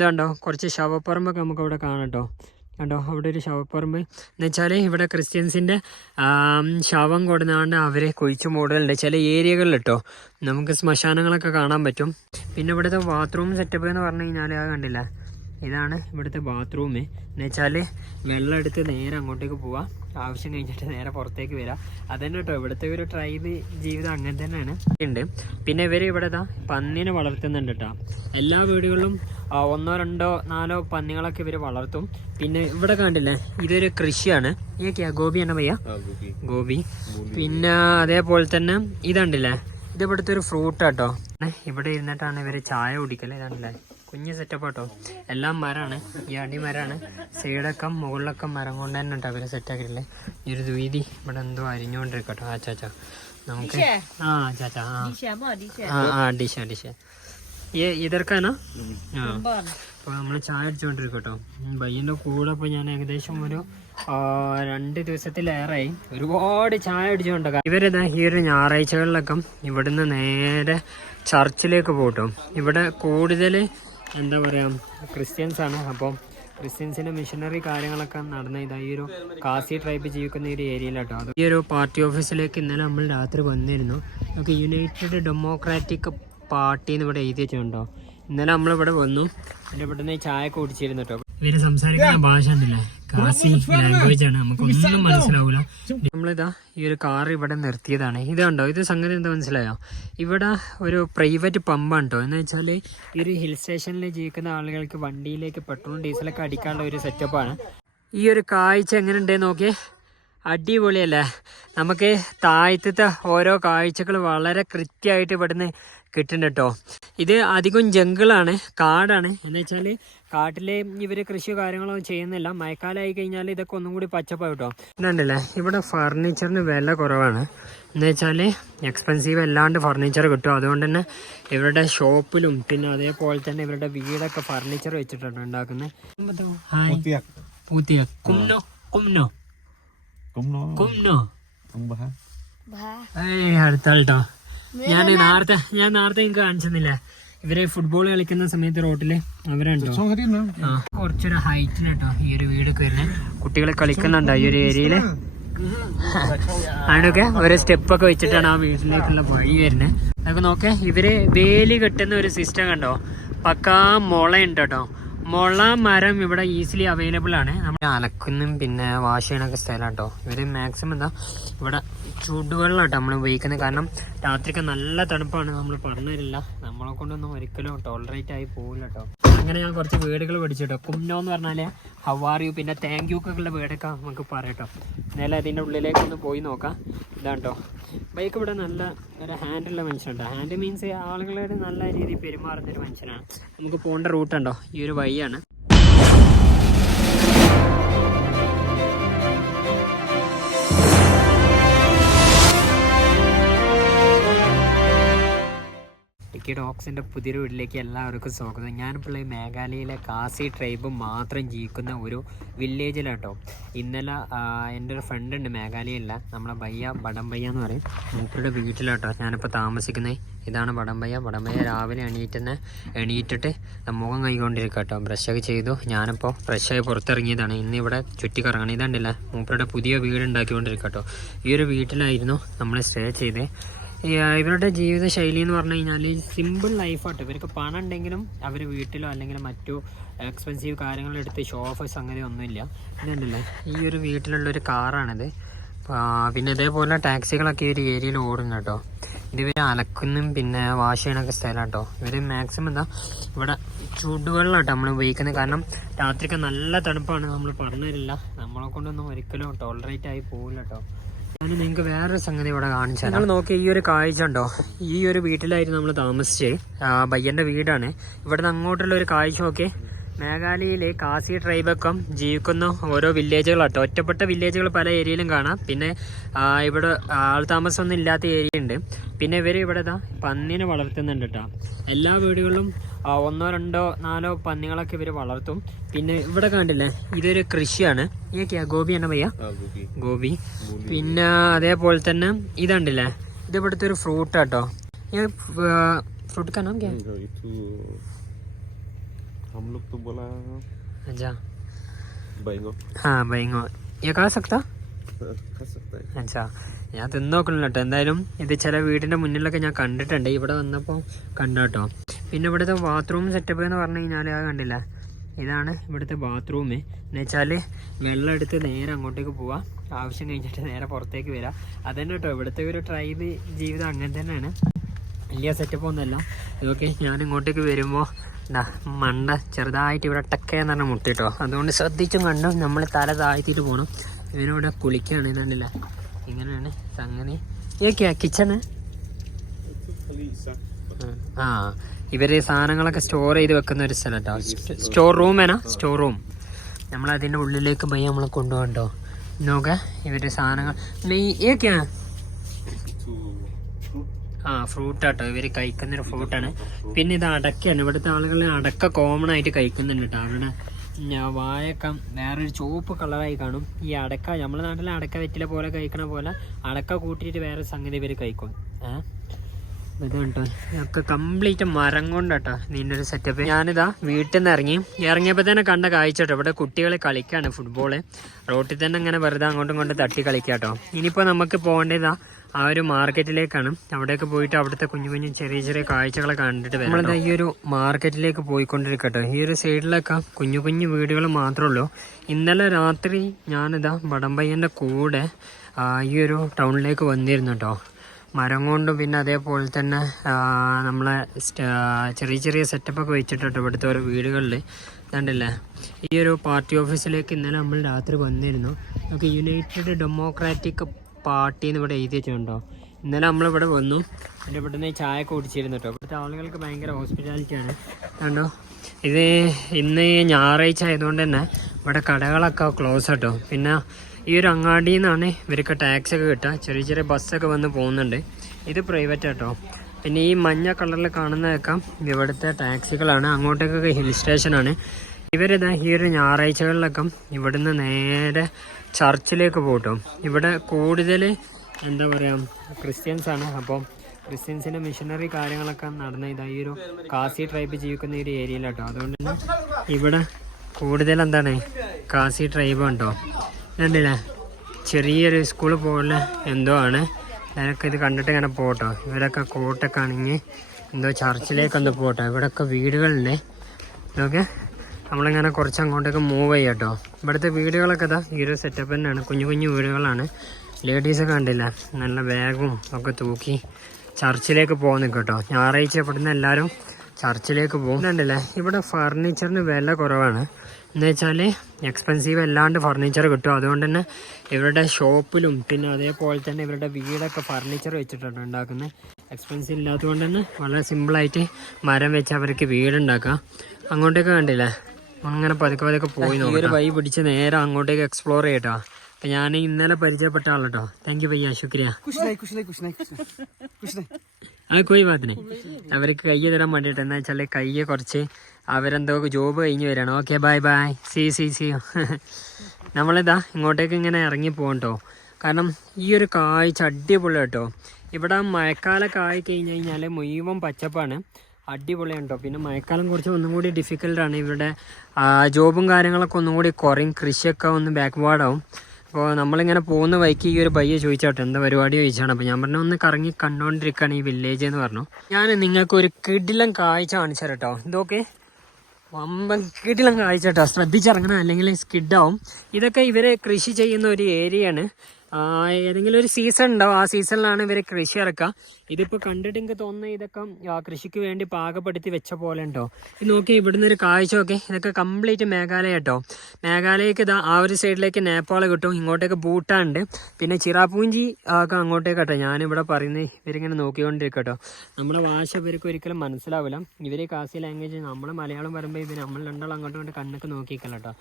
ഇതുണ്ടോ കുറച്ച് ശവപ്പറമ്പൊക്കെ നമുക്ക് ഇവിടെ കാണാം കേട്ടോ. കണ്ടോ അവിടെ ഒരു ശവപ്പറമ്പ്. എന്ന് വെച്ചാൽ ഇവിടെ ക്രിസ്ത്യൻസിന്റെ ശവം കൊടുന്നാണ്ട് അവരെ കുഴിച്ചു മൂടലുണ്ട്. ചില ഏരിയകളിൽ കേട്ടോ നമുക്ക് ശ്മശാനങ്ങളൊക്കെ കാണാൻ പറ്റും. പിന്നെ ഇവിടുത്തെ ബാത്റൂം സെറ്റപ്പ് എന്ന് പറഞ്ഞു കഴിഞ്ഞാൽ കണ്ടില്ല? ഇതാണ് ഇവിടുത്തെ ബാത്റൂം എന്ന് വെച്ചാൽ വെള്ളം എടുത്ത് നേരെ അങ്ങോട്ടേക്ക് പോവാം. ആവശ്യം കഴിഞ്ഞിട്ട് നേരെ പുറത്തേക്ക് വരാം. അതന്നെ കേട്ടോ. ഇവിടുത്തെ ഒരു ട്രൈബ് ജീവിതം അങ്ങനെ തന്നെയാണ്. ഉണ്ട്. പിന്നെ ഇവർ ഇവിടെ ഇതാ പന്നീനെ വളർത്തുന്നുണ്ട് കേട്ടോ. എല്ലാ വീടുകളിലും ഒന്നോ രണ്ടോ നാലോ പന്നികളൊക്കെ ഇവർ വളർത്തും. പിന്നെ ഇവിടെ കണ്ടില്ലേ ഇതൊരു കൃഷിയാണ്. ഏക്കെയാ എന്നെ പയ്യ? ഗോപി. പിന്നെ അതേപോലെ തന്നെ ഇതുണ്ടല്ലേ? ഇത് ഇവിടുത്തെ ഒരു ഫ്രൂട്ട് കേട്ടോ. ഇവിടെ ഇരുന്നിട്ടാണ് ഇവർ ചായ കുടിക്കൽ. ഇതാണല്ലേ? കുഞ്ഞ് സെറ്റപ്പ് കേട്ടോ എല്ലാം മരമാണ്. ഈ അടി മരമാണ്. സൈഡൊക്കെ മുകളിലൊക്കെ മരം കൊണ്ട് തന്നെ കേട്ടോ സെറ്റ് സെറ്റാക്കിയിട്ടില്ലേ ഈ ഒരു വീതി ഇവിടെ എന്തോ അരിഞ്ഞുകൊണ്ടിരിക്കട്ടോ ആ ചാച്ച. നമുക്ക് ആ ചാച്ച ആ. ഡിഷ ഡിഷ ഇതർക്കാനോ ആ അപ്പോൾ നമ്മൾ ചായ അടിച്ചോണ്ടിരിക്കട്ടോ കേട്ടോ. ബയ്യന്റെ കൂടെ ഇപ്പോൾ ഞാൻ ഏകദേശം ഒരു രണ്ട് ദിവസത്തിലേറെയായി. ഒരുപാട് ചായ അടിച്ചുകൊണ്ട് ഇവരിതാ ഈ ഒരു ഞായറാഴ്ചകളിലൊക്കെ ഇവിടുന്ന് നേരെ ചർച്ചിലേക്ക് പോകട്ടോ ഇവിടെ കൂടുതൽ എന്താ പറയുക ക്രിസ്ത്യൻസാണ് അപ്പം ക്രിസ്ത്യൻസിന്റെ മിഷനറി കാര്യങ്ങളൊക്കെ നടന്ന ഇതാ ഈ ഒരു കാസി ട്രൈബ് ജീവിക്കുന്ന ഒരു ഏരിയയിലാട്ടോ അത് ഈ ഒരു പാർട്ടി ഓഫീസിലേക്ക് ഇന്നലെ നമ്മൾ രാത്രി വന്നിരുന്നു. നമുക്ക് യുണൈറ്റഡ് ഡെമോക്രാറ്റിക് പാർട്ടി എന്ന് ഇവിടെ എഴുതി വെച്ചിട്ടുണ്ടോ? ഇന്നലെ നമ്മളിവിടെ വന്നു. എന്റെ ഇവിടുന്ന് ചായ കുടിച്ചിരുന്നു കേട്ടോ ഇവർ സംസാരിക്കുന്ന ഭാഷ ഉണ്ടല്ലേ കാസി ലാംഗ്വേജ് ആണ്. നമുക്കൊന്നും മനസ്സിലാവൂല. നമ്മളിതാ ഈ ഒരു കാർ ഇവിടെ നിർത്തിയതാണ്. ഇത് കണ്ടോ? ഇത് സംഗതി എന്താ മനസ്സിലായോ? ഇവിടെ ഒരു പ്രൈവറ്റ് പമ്പാണ് കേട്ടോ എന്ന് വെച്ചാൽ ഈ ഒരു ഹിൽ സ്റ്റേഷനിൽ ജീവിക്കുന്ന ആളുകൾക്ക് വണ്ടിയിലേക്ക് പെട്രോളും ഡീസലൊക്കെ അടിക്കാനുള്ള ഒരു സെറ്റപ്പാണ് ഈ ഒരു കാഴ്ച എങ്ങനെ ഉണ്ടെന്ന് നോക്കിയേ? അടിപൊളിയല്ലേ? നമുക്ക് താഴത്തെ ഓരോ കാഴ്ചകൾ വളരെ കൃത്യമായിട്ട് ഇവിടുന്ന് കിട്ടുന്നുണ്ട് കേട്ടോ ഇത് അധികം ജംഗിളാണ് കാടാണ്. എന്ന് വെച്ചാൽ കാട്ടിലെ ഇവർ കൃഷിയോ കാര്യങ്ങളോ ചെയ്യുന്നില്ല. മഴക്കാലമായി കഴിഞ്ഞാൽ ഇതൊക്കെ ഒന്നും കൂടി പച്ചപ്പാവും കേട്ടോ ഇതുണ്ടല്ലേ? ഇവിടെ ഫർണിച്ചറിന് വില കുറവാണ്. എന്ന് വെച്ചാൽ എക്സ്പെൻസീവ് അല്ലാണ്ട് ഫർണിച്ചർ കിട്ടും. അതുകൊണ്ട് തന്നെ ഇവരുടെ ഷോപ്പിലും പിന്നെ അതേപോലെ തന്നെ ഇവരുടെ വീടൊക്കെ ഫർണിച്ചർ വെച്ചിട്ടുണ്ട് ഉണ്ടാക്കുന്നത്. പൂത്തിയ. കുംനോ. ഞാൻ നേരത്തെ ഞാൻ നേരത്തെ നിങ്ങൾക്ക് കാണിച്ചെന്നില്ല. ഇവരെ ഫുട്ബോൾ കളിക്കുന്ന സമയത്ത് റോട്ടിൽ അവരുണ്ടോ? കുറച്ചൊരു ഹൈറ്റിന് കേട്ടോ ഈ ഒരു വീടൊക്കെ വരുന്നത് കുട്ടികളെ കളിക്കുന്നുണ്ടോ ഈ ഒരു ഏരിയയിൽ അതിനൊക്കെ ഓരോ സ്റ്റെപ്പൊക്കെ വെച്ചിട്ടാണ് ആ വീട്ടിലേക്കുള്ള വഴി വരുന്നത് അതൊക്കെ നോക്കേ ഇവർ വേലി കെട്ടുന്ന ഒരു സിസ്റ്റം കണ്ടോ? പക്കാ മുളയുണ്ട് കേട്ടോ. മുള മരം ഇവിടെ ഈസിലി അവൈലബിൾ ആണ്. നമ്മൾ അലക്കുന്നും പിന്നെ വാഷ് ചെയ്യണൊക്കെ സ്ഥലം കേട്ടോ മാക്സിമം എന്താ ഇവിടെ ചൂടുവെള്ളാട്ടോ നമ്മൾ ഉപയോഗിക്കുന്നത്. കാരണം രാത്രിക്ക് നല്ല തണുപ്പാണ്. നമ്മൾ പറഞ്ഞു തരില്ല നമ്മളെ കൊണ്ടൊന്നും ഒരിക്കലും ടോളറേറ്റ് ആയി പോകില്ല കേട്ടോ അങ്ങനെ ഞാൻ കുറച്ച് വീടുകൾ പഠിച്ചു കേട്ടോ കുംനോ എന്ന് പറഞ്ഞാൽ ഹവാറിയു പിന്നെ താങ്ക് യു ഒക്കെ ഉള്ള വേർഡൊക്കെ നമുക്ക് പറയട്ടോ. എന്നാലും അതിന്റെ ഉള്ളിലേക്കൊന്ന് പോയി നോക്കാം. ഇതാണ് കേട്ടോ ബൈക്ക് ഇവിടെ നല്ല ഒരു ഹാൻഡുള്ള മനുഷ്യനുണ്ട്. ഹാൻഡ് മീൻസ് ആളുകളോട് നല്ല രീതിയിൽ പെരുമാറുന്ന ഒരു മനുഷ്യനാണ്. നമുക്ക് പോകേണ്ട റൂട്ടുണ്ടോ ഈ ഒരു വഴിയാണ്. ടിക്കി ഡോക്സിന്റെ പുതിയൊരു വീട്ടിലേക്ക് എല്ലാവർക്കും സ്വാഗതം. ഞാനിപ്പോൾ ഈ മേഘാലയയിലെ കാസി ട്രൈബ് മാത്രം ജീവിക്കുന്ന ഒരു വില്ലേജിലാട്ടോ ഇന്നലെ എന്റെ ഒരു ഫ്രണ്ട് ഉണ്ട് മേഘാലയയില്ല നമ്മളെ ബയ്യ ബടംബയ്യ എന്ന് പറയും. മൂപ്പരുടെ വീട്ടിലാട്ടോ ഞാനിപ്പോൾ താമസിക്കുന്നത്. ഇതാണ് ബടംബയ്യ ബടംബയ്യ രാവിലെ എണീറ്റുന്ന എണീറ്റിട്ട് മുഖം കൈകൊണ്ടിരിക്കുക കേട്ടോ ബ്രഷൊക്കെ ചെയ്തു. ഞാനിപ്പോൾ ഫ്രഷായി പുറത്തിറങ്ങിയതാണ്. ഇന്ന് ഇവിടെ ചുറ്റിക്കറങ്ങണം ഇതുണ്ടല്ലേ മൂപ്പരുടെ പുതിയ വീട് ഉണ്ടാക്കിക്കൊണ്ടിരിക്കുക കേട്ടോ ഈ ഒരു വീട്ടിലായിരുന്നു നമ്മൾ സ്റ്റേ ആ, ഇവരുടെ ജീവിത ശൈലി എന്ന് പറഞ്ഞു കഴിഞ്ഞാൽ സിമ്പിൾ ലൈഫായിട്ട് ഇവർക്ക് പണം ഉണ്ടെങ്കിലും അവർ വീട്ടിലോ അല്ലെങ്കിൽ മറ്റു എക്സ്പെൻസീവ് കാര്യങ്ങളെടുത്ത് ഷോ ഓഫേഴ്സ് അങ്ങനെ ഒന്നുമില്ല. ഇതുണ്ടല്ലേ ഈ ഒരു വീട്ടിലുള്ള ഒരു കാറാണിത് പിന്നെ ഇതേപോലെ ടാക്സികളൊക്കെ ഈ ഒരു ഏരിയയിൽ ഓടുന്നു കേട്ടോ. ഇത് ഇവർ അലക്കുന്നും പിന്നെ വാഷ് ചെയ്യണൊക്കെ സ്ഥലം കേട്ടോ ഇവർ മാക്സിമം എന്താ ഇവിടെ ചൂടുവെള്ളം കേട്ടോ നമ്മൾ ഉപയോഗിക്കുന്നത്. കാരണം രാത്രിക്ക് നല്ല തണുപ്പാണ്. നമ്മൾ പറഞ്ഞു തരില്ല. നമ്മളെ കൊണ്ടൊന്നും ഒരിക്കലും ടോളറേറ്റ് ആയി പോകില്ല കേട്ടോ. ഞാൻ നിങ്ങൾക്ക് വേറൊരു സംഗതി ഇവിടെ കാണിച്ചു നിങ്ങൾ നോക്കി ഈ ഒരു കാഴ്ച ഉണ്ടോ? ഈ ഒരു വീട്ടിലായിരുന്നു നമ്മൾ താമസിച്ചത് ബയ്യന്റെ വീടാണ്. ഇവിടുന്ന് അങ്ങോട്ടുള്ള ഒരു കാഴ്ച നോക്കി. മേഘാലയയിലെ കാസി ട്രൈബൊക്കെ ജീവിക്കുന്ന ഓരോ വില്ലേജുകളാട്ടോ ഒറ്റപ്പെട്ട വില്ലേജുകൾ പല ഏരിയയിലും കാണാം. പിന്നെ ഇവിടെ ആൾ താമസമൊന്നും ഇല്ലാത്ത ഏരിയ ഉണ്ട്. പിന്നെ ഇവർ ഇവിടെ ഇതാ പന്നീനെ വളർത്തുന്നുണ്ട് കേട്ടോ എല്ലാ വീടുകളിലും ഒന്നോ രണ്ടോ നാലോ പന്നികളൊക്കെ ഇവർ വളർത്തും പിന്നെ ഇവിടെ കണ്ടില്ലേ ഇതൊരു കൃഷിയാണ് ഏക്കെയാ ഗോപിയാണ് ഭയ്യ ഗോപി പിന്നെ അതേപോലെ തന്നെ ഇതുണ്ടല്ലേ ഇത് ഇവിടുത്തെ ഒരു ഫ്രൂട്ട് കേട്ടോ ഫ്രൂട്ട് കാണാം ക്യാ? हम लोग तो बोला अच्छा बैंगो हाँ बैंगो ये खा सकता खा सकता है അച്ഛാ ഞാൻ തിന്നു കേട്ടോ. എന്തായാലും ഇത് ചില വീടിന്റെ മുന്നിലൊക്കെ ഞാൻ കണ്ടിട്ടുണ്ട്. ഇവിടെ വന്നപ്പോൾ കണ്ടു പിന്നെ ഇവിടുത്തെ ബാത്റൂം സെറ്റപ്പ് എന്ന് പറഞ്ഞു കഴിഞ്ഞാൽ അത് കണ്ടില്ല. ഇതാണ് ഇവിടുത്തെ ബാത്റൂം എന്ന് വെച്ചാൽ വെള്ളം എടുത്ത് നേരെ അങ്ങോട്ടേക്ക് പോവാം. ആവശ്യം കഴിഞ്ഞിട്ട് നേരെ പുറത്തേക്ക് വരാം. അതന്നെ കേട്ടോ. ഇവിടുത്തെ ഒരു ട്രൈബ് ജീവിതം അങ്ങനെ തന്നെയാണ്. വലിയ സെറ്റപ്പ് ഒന്നുമല്ല. ഇതൊക്കെ ഞാൻ ഇങ്ങോട്ടേക്ക് വരുമ്പോൾ എന്താ മണ്ട ചെറുതായിട്ട് ഇവിടെ ടക്കേന്ന് പറഞ്ഞാൽ മുട്ടിട്ടോ അതുകൊണ്ട് ശ്രദ്ധിച്ചും കണ്ടും നമ്മൾ തല താഴ്ത്തിയിട്ട് പോകണം ഇവനിവിടെ കുളിക്കുകയാണ് ഇതല്ല ഇങ്ങനെയാണ്. അങ്ങനെ ഇതൊക്കെയാ കിച്ചണ്? ആ ഇവർ സാധനങ്ങളൊക്കെ സ്റ്റോർ ചെയ്ത് വെക്കുന്ന ഒരു സ്ഥലം കേട്ടോ സ്റ്റോർ റൂം ഏനാ സ്റ്റോർ റൂം നമ്മൾ അതിന്റെ ഉള്ളിലേക്ക് പോയി നമ്മൾ കൊണ്ടുപോകണ്ടോ? നോക്ക ഇവരുടെ സാധനങ്ങൾ. ഏക്കെയാ ആ? ഫ്രൂട്ട് ആട്ടോ ഇവർ കഴിക്കുന്ന കഴിക്കുന്നൊരു ഫ്രൂട്ടാണ്. പിന്നെ ഇത് അടക്കയാണ്. ഇവിടുത്തെ ആളുകൾ അടക്ക കോമൺ ആയിട്ട് കഴിക്കുന്നുണ്ട് കേട്ടോ അവരുടെ ഞാ വായൊക്കെ വേറൊരു ചുവപ്പ് കളറായി കാണും. ഈ അടക്ക നമ്മുടെ നാട്ടിലെ അടക്ക വെറ്റില പോലെ കഴിക്കണ പോലെ അടക്ക കൂട്ടിയിട്ട് വേറെ സംഗതി ഇവർ കഴിക്കും. ഏഹ് ഇതൊക്കെ കംപ്ലീറ്റ് മരം കൊണ്ടാട്ടോ നിന്റെ ഒരു സെറ്റപ്പ് ഞാനിതാ വീട്ടിൽ നിന്ന് ഇറങ്ങി ഇറങ്ങിയപ്പോൾ തന്നെ കണ്ട കാഴ്ച കേട്ടോ ഇവിടെ കുട്ടികൾ കളിക്കാണ് ഫുട്ബോൾ റോട്ടിൽ തന്നെ ഇങ്ങനെ വെറുതെ അങ്ങോട്ടും ഇങ്ങോട്ടും തട്ടി കളിക്കാട്ടോ. ഇനിയിപ്പോൾ നമുക്ക് പോകേണ്ടതാ ആ ഒരു മാർക്കറ്റിലേക്കാണ്. അവിടേക്ക് പോയിട്ട് അവിടുത്തെ കുഞ്ഞു കുഞ്ഞു ചെറിയ ചെറിയ കാഴ്ചകളെ കണ്ടിട്ട് നമ്മളിതാ ഈ ഒരു മാർക്കറ്റിലേക്ക് പോയിക്കൊണ്ടിരിക്കട്ടോ. ഈ ഒരു സൈഡിലൊക്കെ കുഞ്ഞു കുഞ്ഞു വീടുകൾ മാത്രമേ ഉള്ളൂ. ഇന്നലെ രാത്രി ഞാനിതാ വടംപയ്യന്റെ കൂടെ ഈ ഒരു ടൗണിലേക്ക് വന്നിരുന്നു കേട്ടോ. മരം കൊണ്ടും പിന്നെ അതേപോലെ തന്നെ നമ്മളെ ചെറിയ ചെറിയ സെറ്റപ്പൊക്കെ വെച്ചിട്ടുണ്ട് ഇവിടുത്തെ ഓരോ വീടുകളിൽ കണ്ടില്ലേ? ഈ ഒരു പാർട്ടി ഓഫീസിലേക്ക് ഇന്നലെ നമ്മൾ രാത്രി വന്നിരുന്നു. നമുക്ക് യുണൈറ്റഡ് ഡെമോക്രാറ്റിക് പാർട്ടി എന്ന് ഇവിടെ എഴുതി വെച്ചിട്ടുണ്ടോ? ഇന്നലെ നമ്മളിവിടെ വന്നു. എന്റെ ഇവിടുന്ന് ചായ കുടിച്ചിരുന്നു കേട്ടോ. ഇവിടുത്തെ ആളുകൾക്ക് ഭയങ്കര ഹോസ്പിറ്റാലിറ്റിയാണ് കണ്ടോ? ഇത് ഇന്ന് ഞായറാഴ്ച ആയതുകൊണ്ട് തന്നെ ഇവിടെ കടകളൊക്കെ ക്ലോസ് കേട്ടോ. പിന്നെ ഈ ഒരു അങ്ങാടിയിൽ നിന്നാണ് ഇവർക്ക് ടാക്സ് ഒക്കെ കിട്ടുക. ചെറിയ ചെറിയ ബസ്സൊക്കെ വന്ന് പോകുന്നുണ്ട്. ഇത് പ്രൈവറ്റ് കേട്ടോ പിന്നെ ഈ മഞ്ഞ കളറിൽ കാണുന്നതൊക്കെ ഇവിടുത്തെ ടാക്സികളാണ് അങ്ങോട്ടേക്കൊക്കെ ഹിൽ സ്റ്റേഷനാണ് ഇവരിതാ ഈ ഒരു ഞായറാഴ്ചകളിലൊക്കെ ഇവിടുന്ന് നേരെ ചർച്ചിലേക്ക് പോകട്ടോ ഇവിടെ കൂടുതൽ എന്താ പറയുക ക്രിസ്ത്യൻസാണ് അപ്പം ക്രിസ്ത്യൻസിന്റെ മിഷനറി കാര്യങ്ങളൊക്കെ നടന്ന ഇതാ ഈ ഒരു കാസി ട്രൈബ് ജീവിക്കുന്ന ഒരു ഏരിയയിലാട്ടോ അതുകൊണ്ട് തന്നെ ഇവിടെ കൂടുതൽ എന്താണ് കാസി ട്രൈബ് ഉണ്ടോ. കണ്ടില്ലേ? ചെറിയൊരു സ്കൂളിൽ പോകുന്ന എന്തോ ആണ്. ഞാനൊക്കെ ഇത് കണ്ടിട്ട് ഇങ്ങനെ പോട്ടോ. ഇവരൊക്കെ കോട്ടൊക്കെ ആണെങ്കിൽ എന്തോ ചർച്ചിലേക്കൊന്ന് പോട്ടോ. ഇവിടെയൊക്കെ വീടുകളുണ്ട്. ഇതൊക്കെ നമ്മളിങ്ങനെ കുറച്ച് അങ്ങോട്ടേക്ക് മൂവ് ചെയ്യാം കേട്ടോ. ഇവിടുത്തെ വീടുകളൊക്കെ ഇതാ ഈ ഒരു സെറ്റപ്പ് തന്നെയാണ്. കുഞ്ഞു കുഞ്ഞു വീടുകളാണ്. ലേഡീസൊക്കെ കണ്ടില്ല നല്ല ബാഗും ഒക്കെ തൂക്കി ചർച്ചിലേക്ക് പോകുന്നു കേട്ടോ. ഞായറാഴ്ച ഇവിടുന്ന് എല്ലാവരും ചർച്ചിലേക്ക് പോകും. കണ്ടില്ലേ ഇവിടെ ഫർണിച്ചറിന് വില കുറവാണ്. എന്ന് വെച്ചാൽ എക്സ്പെൻസീവ് അല്ലാണ്ട് ഫർണിച്ചർ കിട്ടും. അതുകൊണ്ട് തന്നെ ഇവരുടെ ഷോപ്പിലും പിന്നെ അതേപോലെ തന്നെ ഇവരുടെ വീടൊക്കെ ഫർണിച്ചർ വെച്ചിട്ടാണ് ഉണ്ടാക്കുന്നത് എക്സ്പെൻസീവ് ഇല്ലാത്തതുകൊണ്ട് തന്നെ വളരെ സിമ്പിളായിട്ട് മരം വെച്ച് അവർക്ക് വീടുണ്ടാക്കാം. അങ്ങോട്ടേക്ക് കണ്ടില്ലേ? അങ്ങനെ പതുക്കെ പതുക്കെ പോയി നോക്കി ഒരു വൈ പിടിച്ച് നേരെ അങ്ങോട്ടേക്ക് എക്സ്പ്ലോർ ചെയ്യട്ടോ. അപ്പം ഞാൻ ഇന്നലെ പരിചയപ്പെട്ട ആളട്ടോ. Thank you ഭയ്യ ശുക്രിയ. ആ കോയി ഭാഗത്തിന്. അവർക്ക് കയ്യ് തരാൻ വേണ്ടിയിട്ട് എന്താ വെച്ചാൽ കയ്യെ കുറച്ച് അവരെന്തോ ജോബ് കഴിഞ്ഞ് വരണം. Okay bye bye see see see നമ്മളിതാ ഇങ്ങോട്ടേക്ക് ഇങ്ങനെ ഇറങ്ങി പോകട്ടോ കാരണം ഈ ഒരു കാഴ്ച അടിപൊളി കേട്ടോ ഇവിടെ മഴക്കാലമൊക്കെ ആയി കഴിഞ്ഞ് കഴിഞ്ഞാൽ മുഴുവൻ പച്ചപ്പാണ്. അടിപൊളിയാണ് കേട്ടോ പിന്നെ മഴക്കാലം കുറച്ച് ഒന്നും കൂടി ഡിഫിക്കൽട്ടാണ് ഇവിടെ ആ, ജോബും കാര്യങ്ങളൊക്കെ ഒന്നും കൂടി കുറയും. കൃഷിയൊക്കെ ഒന്ന് ബാക്ക്വേർഡാവും അപ്പോൾ നമ്മളിങ്ങനെ പോകുന്ന വഴിക്ക് ഈ ഒരു പയ്യെ ചോദിച്ചോട്ടെ എന്താ പരിപാടി ചോദിച്ചാണ്. അപ്പോൾ ഞാൻ പറഞ്ഞു ഒന്ന് കറങ്ങി കണ്ടുകൊണ്ടിരിക്കുകയാണ് ഈ വില്ലേജ് എന്ന് പറഞ്ഞു. ഞാൻ നിങ്ങൾക്ക് ഒരു കിടിലം കാഴ്ച കാണിച്ചു തരട്ടോ ഇതൊക്കെ വമ്പൻ കാഴ്ച കേട്ടോ. ശ്രദ്ധിച്ചിറങ്ങണം അല്ലെങ്കിൽ സ്കിഡാവും ഇതൊക്കെ ഇവർ കൃഷി ചെയ്യുന്ന ഒരു ഏരിയയാണ് ഏതെങ്കിലും ഒരു സീസൺ ഉണ്ടാവും ആ സീസണിലാണ് ഇവർ കൃഷി ഇറക്കുക ഇതിപ്പോൾ കണ്ടിട്ട് എനിക്ക് തോന്നുന്നത് ഇതൊക്കെ കൃഷിക്ക് വേണ്ടി പാകപ്പെടുത്തി വെച്ച പോലെ ഉണ്ടോ? ഇത് നോക്കി ഇവിടുന്ന് ഒരു കാഴ്ച ഒക്കെ ഇതൊക്കെ കംപ്ലീറ്റ് മേഘാലയ കേട്ടോ. മേഘാലയക്ക് ഇതാ ആ ഒരു സൈഡിലേക്ക് നേപ്പാൾ കിട്ടും ഇങ്ങോട്ടേക്ക് ഭൂട്ടാൻ ഉണ്ട്. പിന്നെ ചിറാപൂഞ്ചി ഒക്കെ അങ്ങോട്ടേക്ക് കേട്ടോ. ഞാനിവിടെ പറയുന്നത് ഇവരിങ്ങനെ നോക്കിക്കൊണ്ടിരിക്കട്ടോ. നമ്മുടെ ഭാഷ ഇവർക്ക് ഒരിക്കലും മനസ്സിലാവില്ല. ഇവർ കാസി ലാംഗ്വേജ് നമ്മൾ മലയാളം പറയുമ്പോൾ ഇവർ നമ്മൾ രണ്ടാളും അങ്ങോട്ടും കണ്ണൊക്കെ നോക്കിക്കല്ലോ കേട്ടോ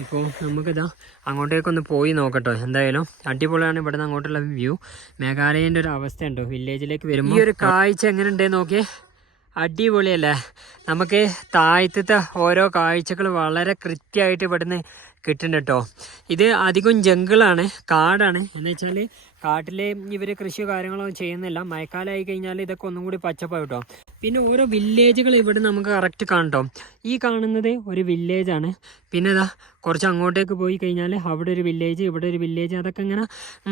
ഇപ്പോൾ നമുക്കിതാ അങ്ങോട്ടേക്കൊന്ന് പോയി നോക്കട്ടോ. എന്തായാലും അടിപൊളിയാണ് ഇവിടെ നിന്ന് അങ്ങോട്ടുള്ള വ്യൂ. മേഘാലയന്റെ ഒരു അവസ്ഥ ഉണ്ടോ വില്ലേജിലേക്ക് വരുമ്പോൾ ഈ ഒരു കാഴ്ച എങ്ങനെ ഉണ്ടേ നോക്കിയേ? അടിപൊളിയല്ലേ? നമുക്ക് താഴത്തത്തെ ഓരോ കാഴ്ചകൾ വളരെ കൃത്യമായിട്ട് ഇവിടുന്ന് കിട്ടുന്നുണ്ട് കേട്ടോ. ഇത് അധികം ജംഗിളാണ് കാടാണ്. എന്ന് വെച്ചാൽ കാട്ടിലെ ഇവർ കൃഷി കാര്യങ്ങളൊന്നും ചെയ്യുന്നില്ല. മഴക്കാലമായി കഴിഞ്ഞാൽ ഇതൊക്കെ ഒന്നും കൂടി പച്ചപ്പായി കേട്ടോ പിന്നെ ഓരോ വില്ലേജുകൾ ഇവിടെ നമുക്ക് കറക്റ്റ് കാണട്ടോ ഈ കാണുന്നത് ഒരു വില്ലേജാണ് പിന്നെ ഇതാ കുറച്ച് അങ്ങോട്ടേക്ക് പോയി കഴിഞ്ഞാൽ അവിടെ ഒരു വില്ലേജ് ഇവിടെ ഒരു വില്ലേജ് അതൊക്കെ ഇങ്ങനെ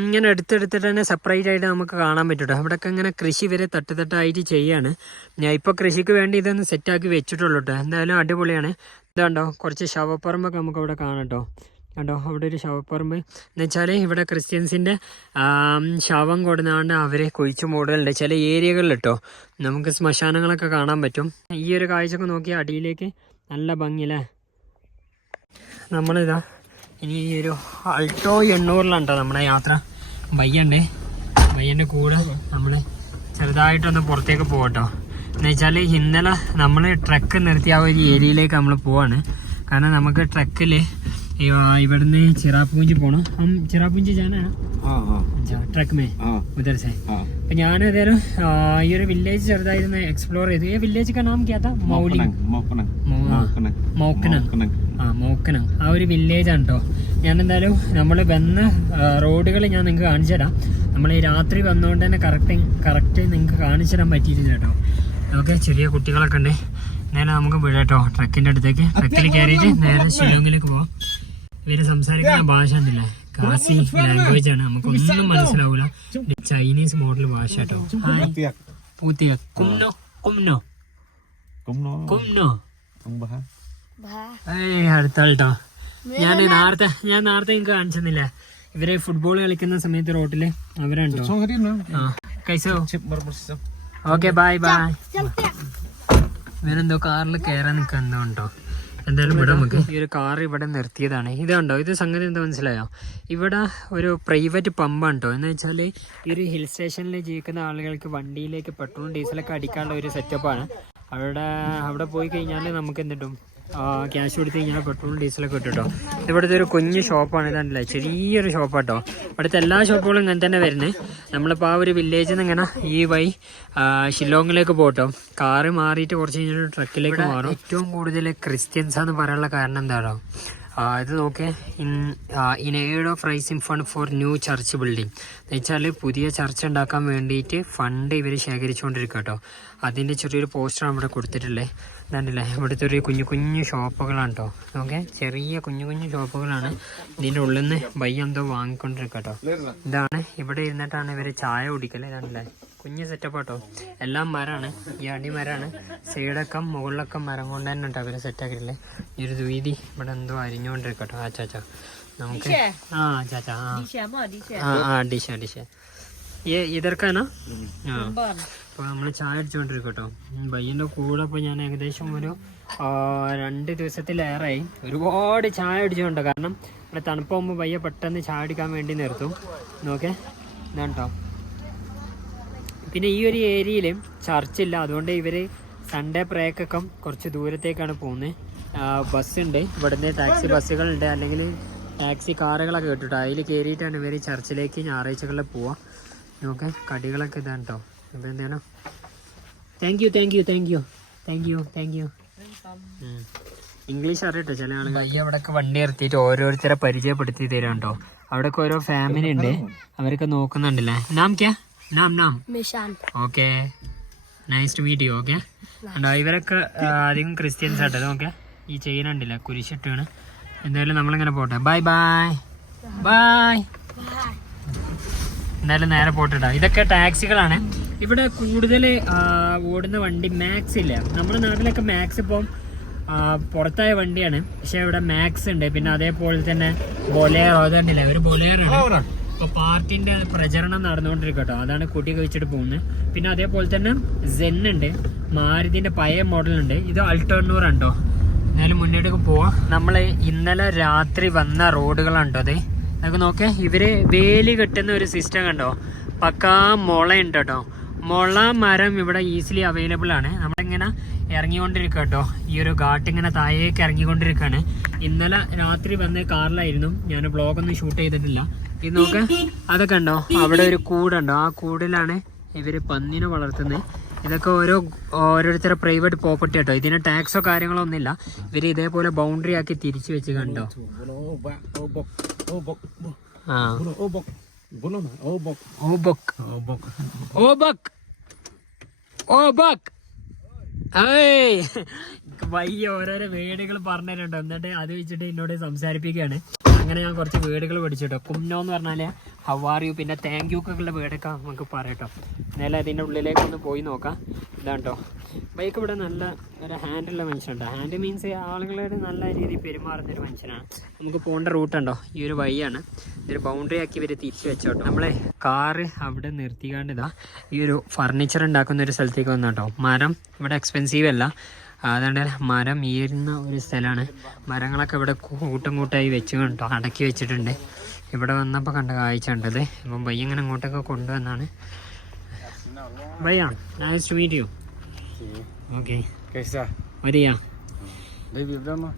ഇങ്ങനെ എടുത്തെടുത്തിട്ട് തന്നെ സെപ്പറേറ്റ് ആയിട്ട് നമുക്ക് കാണാൻ പറ്റും അവിടെയൊക്കെ ഇങ്ങനെ കൃഷി വരെ തട്ടുതട്ടായിട്ട് ചെയ്യാണ്. ഞാൻ ഇപ്പോൾ കൃഷിക്ക് വേണ്ടി ഇതൊന്ന് സെറ്റാക്കി വെച്ചിട്ടുള്ളൂ കേട്ടോ എന്തായാലും അടിപൊളിയാണ്. ഇതാണ്ടോ കുറച്ച് ശവപ്പറമ്പൊക്കെ നമുക്ക് അവിടെ കാണാം കേട്ടോ കണ്ടോ? അവിടെ ഒരു ശവപ്പറമ്പ്. എന്നുവെച്ചാൽ ഇവിടെ ക്രിസ്ത്യൻസിന്റെ ശവം കൊടുന്നാണ്ട് അവരെ കുഴിച്ചു മൂടലുണ്ട്. ചില ഏരിയകളിൽ കേട്ടോ നമുക്ക് ശ്മശാനങ്ങളൊക്കെ കാണാൻ പറ്റും. ഈ ഒരു കാഴ്ചയൊക്കെ നോക്കി അടിയിലേക്ക് നല്ല ഭംഗിയല്ലേ? നമ്മളിതാ ഇനി ഈ ഒരു അൾട്ടോ എണ്ണൂറിലാണ് നമ്മുടെ യാത്ര. ബയ്യണ്ടേ? ബയ്യന്റെ കൂടെ നമ്മൾ ചെറുതായിട്ടൊന്ന് പുറത്തേക്ക് പോകട്ടോ എന്ന് വെച്ചാൽ ഇന്നലെ നമ്മൾ ട്രക്ക് നിർത്തിയ ആ ഒരു ഏരിയയിലേക്ക് നമ്മൾ പോവാണ്. കാരണം നമുക്ക് ട്രക്കിൽ ഇവിടുന്ന് ചിറാപ്പൂഞ്ചി പോകണം ഹം ചിറാപ്പൂഞ്ചി ജാനാണ് हाँ हाँ ട്രക്ക് മേ हाँ ഉധർ സേ हाँ അപ്പൊ ഞാൻ ഏതായാലും ആ, ഈ ഒരു വില്ലേജ് ചെറുതായിരുന്നു എക്സ്പ്ലോർ ചെയ്തു ഈ വില്ലേജ് കാ നാം ക്യാ മൗലി मोकनंग മൗ- ആ, मोकनंग മൗക്കനം मोकनंग ആ മോക്കനം ആ ഒരു വില്ലേജ് ആണ് കേട്ടോ ഞാൻ എന്തായാലും നമ്മൾ വന്ന റോഡുകൾ ഞാൻ നിങ്ങൾക്ക് കാണിച്ചു തരാം നമ്മൾ ഈ രാത്രി വന്നുകൊണ്ട് തന്നെ കറക്റ്റ് കറക്റ്റ് നിങ്ങൾക്ക് കാണിച്ചു തരാൻ പറ്റിയിട്ടില്ല കേട്ടോ ഓക്കെ ചെറിയ കുട്ടികളൊക്കെ ഉണ്ട് നേരെ നമുക്ക് വിടാം കേട്ടോ ട്രക്കിൻ്റെ അടുത്തേക്ക് ട്രക്കിൽ കയറിയിട്ട് നേരെ ഷിലോങ്ങിലേക്ക് പോവാം ഇവർ സംസാരിക്കുന്ന ഭാഷ ഉണ്ടല്ലേ? കാസി ലാംഗ്വേജ് ആണ്. നമുക്കൊന്നും മനസ്സിലാവൂല. ചൈനീസ് മോഡൽ ഭാഷ കേട്ടോ. പൂത്തിയ. കുംനോ കുംനോ. കുംനോ. അടുത്ത ഞാൻ നേരത്തെ ഞാൻ നേരത്തെ നിങ്ങൾക്ക് കാണിച്ചെന്നില്ല. ഇവരെ ഫുട്ബോൾ കളിക്കുന്ന സമയത്ത് റോട്ടിൽ അവരുണ്ടോ ഓക്കെ ബൈ ബൈ ഇവരെന്തോ കാറിൽ കയറാൻ നിൽക്കുന്നോ ഉണ്ടോ എന്തായാലും ഇവിടെ. നമുക്ക് ഈ ഒരു കാർ ഇവിടെ നിർത്തിയതാണ്. ഇതുണ്ടോ ഇത് സംഗതി എന്താ മനസ്സിലായോ? ഇവിടെ ഒരു പ്രൈവറ്റ് പമ്പാണ് കേട്ടോ എന്ന് വെച്ചാൽ ഈ ഒരു ഹിൽ സ്റ്റേഷനിൽ ജീവിക്കുന്ന ആളുകൾക്ക് വണ്ടിയിലേക്ക് പെട്രോളും ഡീസലൊക്കെ അടിക്കാനുള്ള ഒരു സെറ്റപ്പാണ് അവിടെ അവിടെ പോയി കഴിഞ്ഞാൽ നമുക്ക് എന്തിട്ടും ക്യാഷ് കൊടുത്ത് കഴിഞ്ഞാൽ പെട്രോളും ഡീസലൊക്കെ കിട്ടും കേട്ടോ ഇവിടുത്തെ ഒരു കുഞ്ഞു ഷോപ്പാണ് ഇതല്ലേ ചെറിയൊരു ഷോപ്പാട്ടോ ഇവിടുത്തെ എല്ലാ ഷോപ്പുകളും ഇങ്ങനെ തന്നെ വരുന്നത് നമ്മളിപ്പോൾ ആ ഒരു വില്ലേജിൽ നിന്ന് ഇങ്ങനെ ഈ വൈ ഷില്ലോങ്ങിലേക്ക് പോട്ടോ. കാറ് മാറിയിട്ട് കുറച്ച് കഴിഞ്ഞാൽ ട്രക്കിലേക്ക് മാറും. ഏറ്റവും കൂടുതൽ ക്രിസ്ത്യൻസാന്ന് പറയാനുള്ള കാരണം എന്താണോ? ഇത് നോക്കേ. In in aid of raising fund for new church building എന്ന് വെച്ചാൽ പുതിയ ചർച്ച് ഉണ്ടാക്കാൻ വേണ്ടിയിട്ട് ഫണ്ട് ഇവർ ശേഖരിച്ചുകൊണ്ടിരിക്കുക കേട്ടോ അതിന്റെ ചെറിയൊരു പോസ്റ്റർ ഇവിടെ കൊടുത്തിട്ടുള്ളത് കണ്ടില്ലേ ഇവിടുത്തെ ഒരു കുഞ്ഞു കുഞ്ഞു ഷോപ്പുകളാണ് കേട്ടോ ഓക്കെ ചെറിയ കുഞ്ഞു കുഞ്ഞു ഷോപ്പുകളാണ്. ഇതിന്റെ ഉള്ളിൽ നിന്ന് ബയ്യ എന്തോ വാങ്ങിക്കൊണ്ടിരിക്കുക കേട്ടോ ഇതാണ്. ഇവിടെ ഇരുന്നിട്ടാണ് ഇവർ ചായ കുടിക്കൽ. ഇതാണല്ലേ? കുഞ്ഞ് സെറ്റപ്പാട്ടോ എല്ലാം മരമാണ്. ഈ അടിമരമാണ് സൈഡക്കം മുകളിലൊക്കെ മരം കൊണ്ട് തന്നെ ഉണ്ട് അവരെ സെറ്റാക്കിയില്ലേ ഈ ഒരു ദുരീതി ഇവിടെ എന്തോ അരിഞ്ഞുകൊണ്ടിരിക്കട്ടോ. ആ ചാച്ച നമുക്ക് ആ ചാച്ച ആ. ആ ഡിഷ ഡിഷ ഇതെടുക്കാനാ? ആ. അപ്പൊ നമ്മൾ ചായ അടിച്ചോണ്ടിരിക്കട്ടോ ബയ്യന്റെ കൂടെ ഇപ്പൊ ഞാൻ ഏകദേശം ഒരു രണ്ട് ദിവസത്തിലേറെയായി. ഒരുപാട് ചായ അടിച്ചുകൊണ്ട് കാരണം ഇവിടെ തണുപ്പാകുമ്പോൾ ബയ്യ പെട്ടെന്ന് ചായ അടിക്കാൻ വേണ്ടി നിർത്തും. നോക്കേ. ഇതാണ് കേട്ടോ പിന്നെ ഈ ഒരു ഏരിയയിൽ ചർച്ചില്ല അതുകൊണ്ട് ഇവർ സൺഡേ പ്രേക്കൊക്കെ കുറച്ച് ദൂരത്തേക്കാണ് പോകുന്നത് ബസ് ഉണ്ട് ഇവിടുന്ന് ടാക്സി ബസ്സുകളുണ്ട്. അല്ലെങ്കിൽ ടാക്സി കാറുകളൊക്കെ കിട്ടും അതിൽ കയറിയിട്ടാണ് ഇവർ ചർച്ചിലേക്ക് ഞായറാഴ്ചകളിൽ പോവുക നോക്കെ കടികളൊക്കെ ഇതാണ് കേട്ടോ ഇപ്പം എന്താണ് thank you thank you thank you thank you thank you English അറിയട്ടോ ചില ആളുകൾ. ഈ അവിടെയൊക്കെ വണ്ടി നിർത്തിയിട്ട് ഓരോരുത്തരെ പരിചയപ്പെടുത്തി തരാം കേട്ടോ അവിടെയൊക്കെ ഓരോ ഫാമിലി ഉണ്ട്. അവരൊക്കെ നോക്കുന്നുണ്ടല്ലേ. നാം ക്യാ? നാം നാം. Okay. Nice to meet you okay ഉണ്ടോ ഇവരൊക്കെ അധികം ക്രിസ്ത്യൻസ് ആട്ടത് ഓക്കെ ഈ ചെയിൻ ഉണ്ടല്ലേ കുരിശിട്ടാണ് എന്തായാലും നമ്മളിങ്ങനെ പോട്ടെ. ബൈ ബൈ ബൈ എന്തായാലും നേരെ പോട്ടിട്ടാ ഇതൊക്കെ ടാക്സികളാണ്. ഇവിടെ കൂടുതൽ ഓടുന്ന വണ്ടി മാക്സ് ഇല്ല. നമ്മുടെ നാട്ടിലൊക്കെ മാക്സ് ഇപ്പം പുറത്തായ വണ്ടിയാണ്. പക്ഷെ ഇവിടെ മാക്സ് ഉണ്ട്. പിന്നെ അതേപോലെ തന്നെ ബൊലേറോ അതുണ്ടല്ലേ ഒരു ബൊലേറോ ഇപ്പൊ പാർട്ടിന്റെ പ്രചരണം നടന്നുകൊണ്ടിരിക്കട്ടോ അതാണ് കുട്ടി കഴിച്ചിട്ട് പോകുന്നത് പിന്നെ അതേപോലെ തന്നെ സെൻ ഉണ്ട്. മാരുതിന്റെ പഴയ ഉണ്ട്. ഇത് അൾട്ടോണ്ണൂർ ഉണ്ടോ എന്നാലും മുന്നോട്ടേക്ക് പോവാം. നമ്മൾ ഇന്നലെ രാത്രി വന്ന റോഡുകളുണ്ടോ അത്. നമുക്ക് നോക്കേ. ഇവർ വേലി കെട്ടുന്ന ഒരു സിസ്റ്റം കണ്ടോ? പക്കാ മുളയുണ്ട് കേട്ടോ. മുള മരം ഇവിടെ ഈസിലി അവൈലബിൾ ആണ് നമ്മളിങ്ങനെ ഇറങ്ങിക്കൊണ്ടിരിക്കുക കേട്ടോ ഈ ഒരു ഘാട്ട് ഇങ്ങനെ താഴേക്ക് ഇറങ്ങിക്കൊണ്ടിരിക്കുകയാണ് ഇന്നലെ രാത്രി വന്ന കാറിലായിരുന്നു ഞാൻ ബ്ലോഗൊന്നും ഷൂട്ട് ചെയ്തിട്ടില്ല ഇത് നോക്ക് അതൊക്കെ ഉണ്ടോ അവിടെ ഒരു കൂടുണ്ടോ ആ കൂടിലാണ് ഇവർ പന്നിനെ വളർത്തുന്നത് ഇതൊക്കെ ഓരോ ഓരോരുത്തരുടെ പ്രൈവറ്റ് പ്രോപ്പർട്ടി കേട്ടോ ഇതിന് ടാക്സോ കാര്യങ്ങളോ ഒന്നുമില്ല ഇവർ ഇതേപോലെ ബൗണ്ടറി ആക്കി തിരിച്ചു വെച്ച് കണ്ടോ ആ બોલો ને ઓબક ઓબક ઓબક ઓબક ഓബാക്ക് ഏയ് വയ്യ ഓരോരോ വീടുകൾ പറഞ്ഞിട്ടുണ്ട് എന്നിട്ട് അത് വെച്ചിട്ട് എന്നോട് സംസാരിപ്പിക്കുകയാണ്. അങ്ങനെ ഞാൻ കുറച്ച് വേടുകൾ പഠിച്ചിട്ടോ. കുന്നോ എന്ന് പറഞ്ഞാൽ ഹവാറിയു പിന്നെ താങ്ക് യു ഒക്കെ ഉള്ള നമുക്ക് പറയട്ടോ എന്നാലും അതിന്റെ ഉള്ളിലേക്കൊന്ന് പോയി നോക്കാം. ഇതാണ് കേട്ടോ. ബൈക്ക് ഇവിടെ നല്ല ഒരു ഹാൻഡുള്ള മനുഷ്യനുണ്ട്. ഹാൻഡ് മീൻസ് ആളുകളോട് നല്ല രീതിയിൽ പെരുമാറുന്ന ഒരു മനുഷ്യനാണ്. നമുക്ക് പോകേണ്ട റൂട്ടുണ്ടോ ഈ ഒരു വഴിയാണ്. ഇതൊരു ബൗണ്ടറി ആക്കി ഇവർ തിരിച്ചു വെച്ചോട്ടോ. നമ്മളെ കാറ് അവിടെ നിർത്തിക്കാണ്ട് ഇതാ ഈ ഒരു ഫർണിച്ചർ ഉണ്ടാക്കുന്ന ഒരു സ്ഥലത്തേക്ക് വന്നോട്ടോ. മരം ഇവിടെ എക്സ്പെൻസീവ് അല്ല. അതുകൊണ്ട് മരം ഈരുന്ന ഒരു സ്ഥലമാണ്. മരങ്ങളൊക്കെ ഇവിടെ കൂട്ടം കൂട്ടായി വെച്ച് കേട്ടോ അടക്കി വെച്ചിട്ടുണ്ട്. ഇവിടെ വന്നപ്പോൾ കണ്ട കാഴ്ച ഉണ്ടത് ഇപ്പം വൈ ഇങ്ങനെ അങ്ങോട്ടൊക്കെ കൊണ്ടുവന്നാണ്. ബയ്യ nice to meet you okay कैसा മതിയാ बेबी ब्रह्मा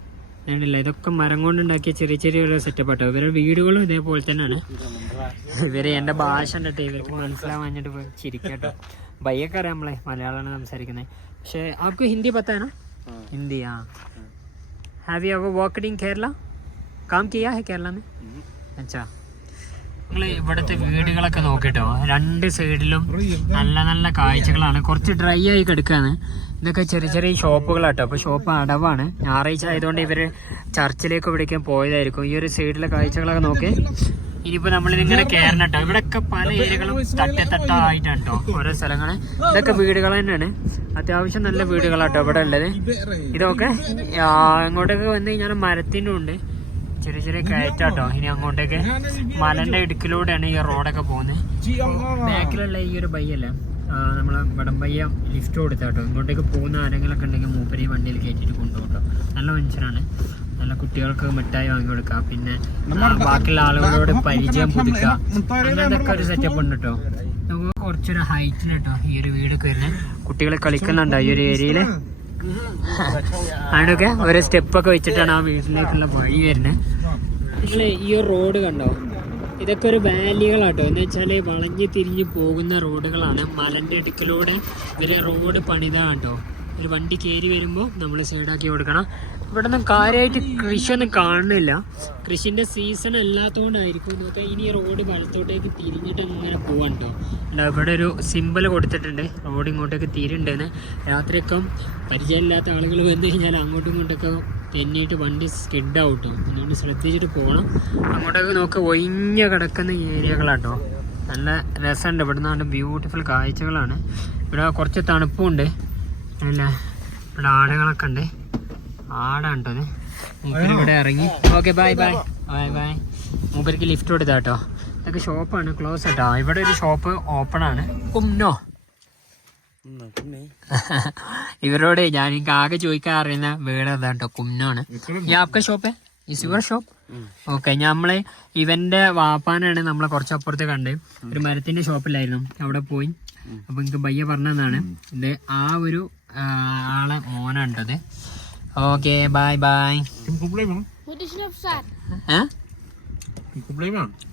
വേണ്ടില്ല ഇതൊക്കെ മരം കൊണ്ടുണ്ടാക്കിയ ചെറിയ ചെറിയ ഒരു സെറ്റപ്പ് ആട്ടോ ഇവരുടെ വീടുകളും ഇതേപോലെ തന്നെയാണ് ഇവര് എന്റെ ഭാഷ കണ്ടിട്ട് ഇവർക്ക് മനസ്സിലാവാഞ്ഞിട്ട് പോയി ചിരിക്കട്ടോ ബയ്യൊക്കെ അറിയാം നമ്മളെ മലയാളമാണ് സംസാരിക്കുന്നത് പക്ഷെ ആർക്ക് ഹിന്ദി പത്താനോ ഹിന്ദി ആ have you worked in Kerala calm കിയാ ഹെ കേരള में അച്ഛാ നിങ്ങൾ ഇവിടുത്തെ വീടുകളൊക്കെ നോക്കിട്ടോ. രണ്ട് സൈഡിലും നല്ല നല്ല കാഴ്ചകളാണ്. കുറച്ച് ഡ്രൈ ആയി കിടക്കാണ്. ഇതൊക്കെ ചെറിയ ചെറിയ ഷോപ്പുകളാട്ടോ. അപ്പൊ ഷോപ്പ് അടവാണ്. ഞായറാഴ്ച ആയതുകൊണ്ട് ഇവർ ചർച്ചിലേക്ക് ഇവിടേക്കും പോയതായിരിക്കും. ഈ ഒരു സൈഡിലെ കാഴ്ചകളൊക്കെ നോക്കി. ഇനിയിപ്പോ നമ്മൾ ഇങ്ങനെ കയറണട്ടോ ഇവിടെയൊക്കെ പല ഏരിയകളും തട്ട തട്ടായിട്ടാണ് കേട്ടോ ഓരോ സ്ഥലങ്ങൾ. ഇതൊക്കെ വീടുകൾ തന്നെയാണ്. അത്യാവശ്യം നല്ല വീടുകളാട്ടോ ഇവിടെ ഉള്ളത് ഇതൊക്കെ ഇങ്ങോട്ടേക്ക് വന്നു കഴിഞ്ഞാൽ മരത്തിന്റെ ഉണ്ട്. ചെറിയ ചെറിയ കയറ്റാട്ടോ. ഇനി അങ്ങോട്ടേക്ക് മലന്റെ ഇടുക്കിലൂടെയാണ് ഈ റോഡൊക്കെ പോകുന്നത് ബാക്കിലുള്ള ഈ ഒരു ബയ്യല്ല? നമ്മളെ വടംബയ്യ ലിഫ്റ്റ് കൊടുത്താട്ടോ. ഇങ്ങോട്ടേക്ക് പോകുന്ന ആരെങ്കിലൊക്കെ ഉണ്ടെങ്കിൽ മൂപ്പരി വണ്ടിയിൽ കയറ്റിട്ട് കൊണ്ടുപോകട്ടോ നല്ല മനുഷ്യനാണ് നല്ല കുട്ടികൾക്ക് മിഠായി വാങ്ങി കൊടുക്കുക പിന്നെ ബാക്കിയുള്ള ആളുകളോട് പരിചയം പുതുക്കുക. അങ്ങനത്തെ ഒരു സെറ്റപ്പ് ഉണ്ട് കേട്ടോ നമുക്ക് കുറച്ചൊരു ഹൈറ്റിൽ കേട്ടോ ഈ ഒരു വീടൊക്കെ വരുന്നത് കുട്ടികൾ കളിക്കുന്നുണ്ടോ ഈ ഒരു ഏരിയയിൽ അതിനൊക്കെ ഓരോ സ്റ്റെപ്പൊക്കെ വെച്ചിട്ടാണ് ആ വീട്ടിലേക്കുള്ള വഴി വരുന്നത്. നിങ്ങൾ ഈ ഒരു റോഡ് കണ്ടോ? ഇതൊക്കെ ഒരു വാലികളാട്ടോ. എന്ന് വെച്ചാൽ വളഞ്ഞു തിരിഞ്ഞ് പോകുന്ന റോഡുകളാണ്. മലന്റെ ഇടുക്കിലൂടെ ഇവർ റോഡ് പണിതാട്ടോ ഒരു വണ്ടി കയറി വരുമ്പോൾ നമ്മൾ സൈഡാക്കി കൊടുക്കണം. ഇവിടെ നിന്നും കാര്യമായിട്ട് കൃഷിയൊന്നും കാണുന്നില്ല. കൃഷിന്റെ സീസൺ അല്ലാത്തതുകൊണ്ടായിരിക്കും നോക്കാം ഇനി റോഡ് വലത്തോട്ടേക്ക് തിരിഞ്ഞിട്ട് അങ്ങനെ പോവാണ്ടോ. അല്ല ഇവിടെ ഒരു സിമ്പിൾ കൊടുത്തിട്ടുണ്ട്. റോഡ് ഇങ്ങോട്ടേക്ക് തിരിയുണ്ടെന്ന് രാത്രിയൊക്കെ പരിചയമില്ലാത്ത ആളുകൾ വന്നു കഴിഞ്ഞാൽ അങ്ങോട്ടും ഇങ്ങോട്ടൊക്കെ തെന്നിയിട്ട് വണ്ടി സ്കിഡ് ഔട്ടോ അതുകൊണ്ട് ശ്രദ്ധിച്ചിട്ട് പോകണം അങ്ങോട്ടൊക്കെ നോക്കുക ഒഴിഞ്ഞ കിടക്കുന്ന ഏരിയകളാട്ടോ. നല്ല രസമുണ്ട്. ഇവിടെ നിന്നാണ്ട് ബ്യൂട്ടിഫുൾ കാഴ്ചകളാണ്. ഇവിടെ കുറച്ച് തണുപ്പുണ്ട്. അല്ല ഇവിടെ ആടുകളൊക്കെ ഉണ്ട് ആടുണ്ടോ ഇവിടെ ഇറങ്ങി. Okay bye bye bye bye മൂപ്പർക്ക് ലിഫ്റ്റ് കൊടുത്താട്ടോ ഇതൊക്കെ ഷോപ്പാണ് ക്ലോസ് ആട്ടോ. ഇവിടെ ഒരു ഷോപ്പ് ഓപ്പൺ ആണ്. കുമ്നോ ഇവരോട് ഞാൻ എനിക്ക് ആകെ ചോദിക്കാൻ അറിയുന്ന വീട് അതാട്ടോ കുമ്നാണ് ഈ ആപ്ക shop is your shop okay നമ്മളെ ഇവന്റെ വാപ്പാനാണ് നമ്മളെ കുറച്ചപ്പുറത്ത് കണ്ട്. ഒരു മരത്തിന്റെ ഷോപ്പിലായിരുന്നു അവിടെ പോയി. അപ്പൊ എനിക്ക് ബയ്യ പറഞ്ഞതാണ്. ഇത് ആ ഒരു ആണ് മോനുണ്ടത് ഓക്കെ ബൈ ബൈ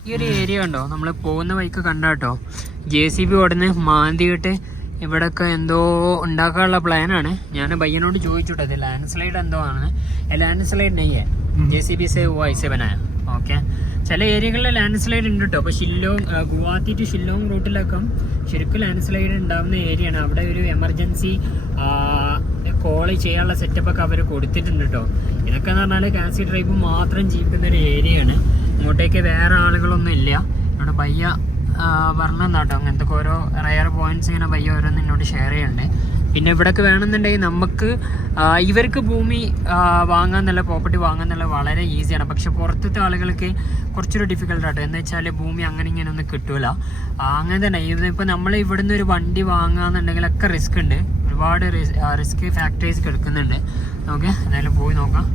ഈ ഒരു ഏരിയ ഉണ്ടോ? നമ്മൾ പോകുന്ന വഴിക്ക് കണ്ടാട്ടോ. ജെ സി ബി ഉടനെ മാന്തിയിട്ട് ഇവിടെയൊക്കെ എന്തോ ഉണ്ടാക്കാനുള്ള പ്ലാനാണ് ഞാൻ പയ്യനോട് ചോദിച്ചുട്ടത് ലാൻഡ് സ്ലൈഡ് എന്തോ ആണ്. ലാൻഡ് സ്ലൈഡ് നെയ്യേ ജെ സി ബി സെ വൈ സെവൻ ആണ് ഓക്കെ ചില ഏരിയകളിൽ ലാൻഡ് സ്ലൈഡ് ഉണ്ട് കേട്ടോ അപ്പോൾ ഷില്ലോങ് ഗുവാഹത്തി ടു ഷില്ലോങ് റൂട്ടിലൊക്കെ ശരിക്കും ലാൻഡ് സ്ലൈഡ് ഉണ്ടാവുന്ന ഏരിയയാണ് അവിടെ ഒരു എമർജൻസി കോൾ ചെയ്യാനുള്ള സെറ്റപ്പ് ഒക്കെ അവർ കൊടുത്തിട്ടുണ്ട് കേട്ടോ ഇതൊക്കെ എന്ന് പറഞ്ഞാൽ കാസി ഡ്രൈവ് മാത്രം ജീവിക്കുന്ന ഒരു ഏരിയയാണ് ഇങ്ങോട്ടേക്ക് വേറെ ആളുകളൊന്നും ഇല്ല. ഇവിടെ പയ്യ പറഞ്ഞെന്നാട്ടോ അങ്ങനത്തെ ഓരോ റയർ പോയിന്റ്സ് ഇങ്ങനെ പയ്യ ഓരോന്ന് എന്നോട് ഷെയർ ചെയ്യുന്നുണ്ട്. പിന്നെ ഇവിടൊക്കെ വേണമെന്നുണ്ടെങ്കിൽ നമുക്ക് ഇവർക്ക് ഭൂമി വാങ്ങാൻ നല്ല പ്രോപ്പർട്ടി വാങ്ങാൻ നല്ല വളരെ ഈസിയാണ് പക്ഷെ പുറത്തത്തെ ആളുകൾക്ക് കുറച്ചൊരു ഡിഫിക്കൽട്ടാട്ടോ എന്ന് വെച്ചാൽ ഭൂമി അങ്ങനെ ഇങ്ങനെ ഒന്നും കിട്ടൂല. അങ്ങനെ തന്നെ. ഇതിപ്പോൾ നമ്മൾ ഇവിടുന്ന് ഒരു വണ്ടി വാങ്ങാന്നുണ്ടെങ്കിലൊക്കെ റിസ്ക് ഉണ്ട്. ഒരുപാട് റിസ്ക് ഫാക്ടറീസ് എടുക്കുന്നുണ്ട്. നമുക്ക് എന്തായാലും പോയി നോക്കാം.